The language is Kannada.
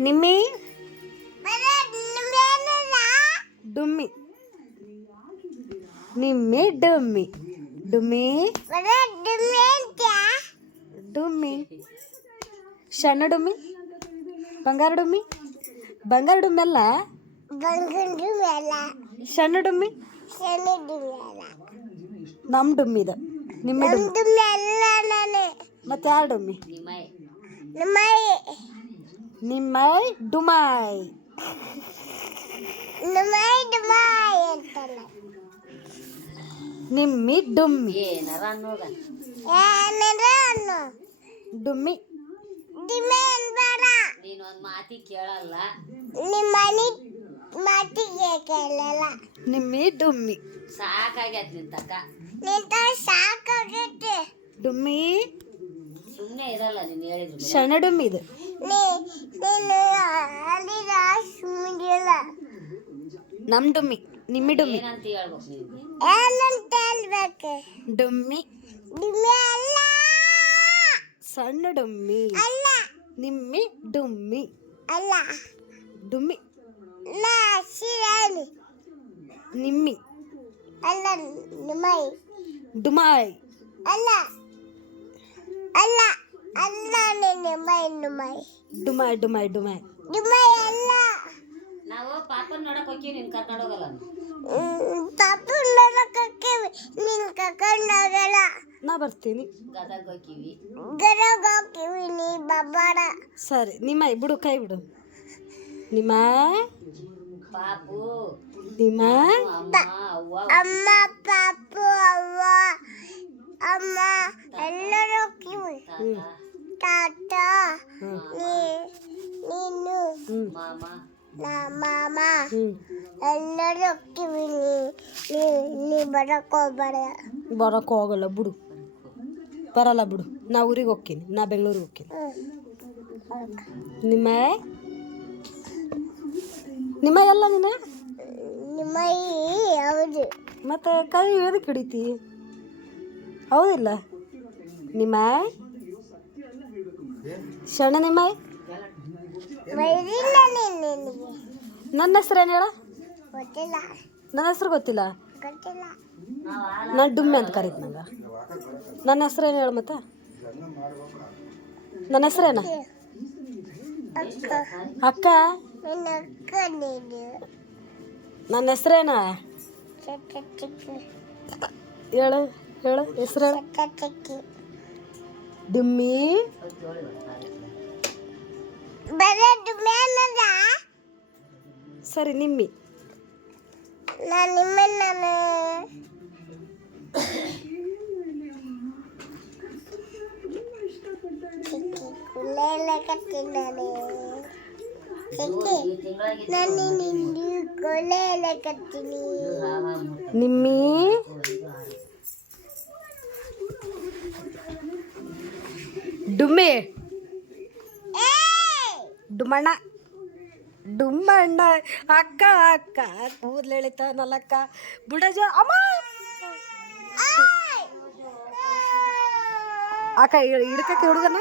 ನಿಮ್ಮಿ ಡುಮ್ಮಿ ನಿಮ್ಮಿ ಡುಮ್ಮಿ ಡುಮ್ಮಿ ಡುಮ್ಮಿ ಸಣ್ಣ ಡುಮ್ಮಿ ಬಂಗಾರ ಡುಮ್ಮಿ ಅಲ್ಲ ಸಣ್ಣ ಡುಮ್ಮಿ ನಮ್ಮ ಡುಮ್ಮಿ ಇದು ನಿಮ್ಮ ಮತ್ತೆ ಯಾರು ಡುಮ್ಮಿ ನಿಮ್ಮೈ ಡುಮಾಯ್ ನಿಮ್ಮಿ ಡುಮ್ಮಿ ಡುಮ್ಮಿ ನೀನೊಂದು ಮಾತಿ ಕೇಳಲ್ಲ ನಿಮ್ಮಿ ಡುಮ್ಮಿ ಸಾಕಾಗ್ಯತ್ ನಿಂತಕ್ಕ ಡುಮ್ಮಿ ಸುಮ್ಮನೆ ಇರಲ್ಲ ನೀನು ಹೇಳಿದ್ರು ಸಣ್ಣ ಡುಮ್ಮಿ ಇದು ನಮ್ಮ ಡುಮ್ಮಿ ನಿಮ್ಮಿ ಡುಮ್ಮಿ ಏನಂತ ಹೇಳ್ಬೇಕು ನೀನು ಡುಮ್ಮಿ ಸಣ್ಣ ಡುಮ್ಮಿ ನಿಮ್ಮಿ ಡುಮ್ಮಿ ಡುಮ್ಮಿ ನಿಮ್ಮಿ ಡುಮಾಯ್ ಡುಮಾಯ್ ಡುಮಾಯ್ ಡುಮಾಯ್ ನಾವು ಪಾಪನ್ ನೋಡಕ್ ಹೋಗ್ತೀವಿ ನೀನ್ ಕರ್ಕೊಂಡು ಹೋಗಲ್ಲ ನಾ ಬರ್ತೀನಿ ಗದಗ ಹೋಗ್ತೀವಿ ಸರಿ ನಿಮ್ಮ ಬಿಡು ಕೈ ಬಿಡು ನಿಮ್ಮ ಪಾಪು ನಿಮ್ಮ ಅಮ್ಮ ಅವ್ವ ಅಮ್ಮ ಪಾಪು ಅವ್ವ ಅಮ್ಮ ಎಲ್ಲರೂ ಹೋಗ್ತೀವಿ ತಾತ ನೀನು ಮಾಮ ಮಾಮ ಎಲ್ಲರೂ ಹೋಗ್ತೀವಿ ನೀ ಬರಕ್ ಹೋಗ್ಬೇಡ ಬರೋಕ್ಕೆ ಹೋಗಲ್ಲ ಬಿಡು ಬರಲ್ಲ ಬಿಡು ನಾ ಊರಿಗೆ ಹೋಗ್ತೀನಿ ನಾ ಬೆಂಗಳೂರಿಗೆ ಹೋಗ್ತೀನಿ ನಿಮ್ಮ ಎಲ್ಲ ನೀನು ನಿಮ್ಮ ಹೌದು ಮತ್ತೆ ಕೈ ಎದಕ್ಕೆ ಹಿಡಿತಿ ಹೌದಿಲ್ಲ ನಿಮ್ಮ ಶರಣ ನಿಮ್ಮ ಬೈದಿಲ್ಲ ನಿನಗೆ ನನ್ನ ಹೆಸ್ರೇನು ಹೇಳ ಗೊತ್ತಿಲ್ಲ ನನ್ನ ಹೆಸ್ರು ಗೊತ್ತಿಲ್ಲ ಗೊತ್ತಿಲ್ಲ ನಾನು ಡುಮ್ಮಿ ಅಂತ ಕರೀತು ನಂಗೆ ನನ್ನ ಹೆಸ್ರೇನು ಹೇಳು ಮತ್ತೆ ನನ್ನ ಹೆಸ್ರೇನ ಅಕ್ಕ ಅಕ್ಕ ನನ್ನ ಅಕ್ಕ ನೀನು ನನ್ನ ಹೆಸ್ರೇನ ಚಿಕ್ಕ ಚಿಕ್ಕ ಹೇಳು ಹೇಳು ಹೆಸ್ರು ಹೇಳು ಚಿಕ್ಕ ಚಿಕ್ಕ ಡುಮ್ಮಿ ಬರೋದು ಮೇಲದ ಸರಿ ನಿಮ್ಮಿ ನಾನು ನಿಮ್ಮನ್ನು ಕೊಲೆಯಲ್ಲಕತ್ತೀನಿ ನಾನು ನಿಂದು ಕೊಲೆಯಲ್ಲಕತ್ತೀನಿ ನಿಮ್ಮಿ ಡುಮ್ಮಿ ಡುಮಣ್ಣ ಡುಮ್ಮಣ್ಣ ಅಕ್ಕ ಅಕ್ಕ ಕೂದಲು ಎಳಿತಾನಲ್ಲಕ್ಕ ಬುಡಜ ಅಮ್ಮ ಅಕ್ಕ ಹಿಡ್ಕಕ್ಕೆ ಹುಡುಗನ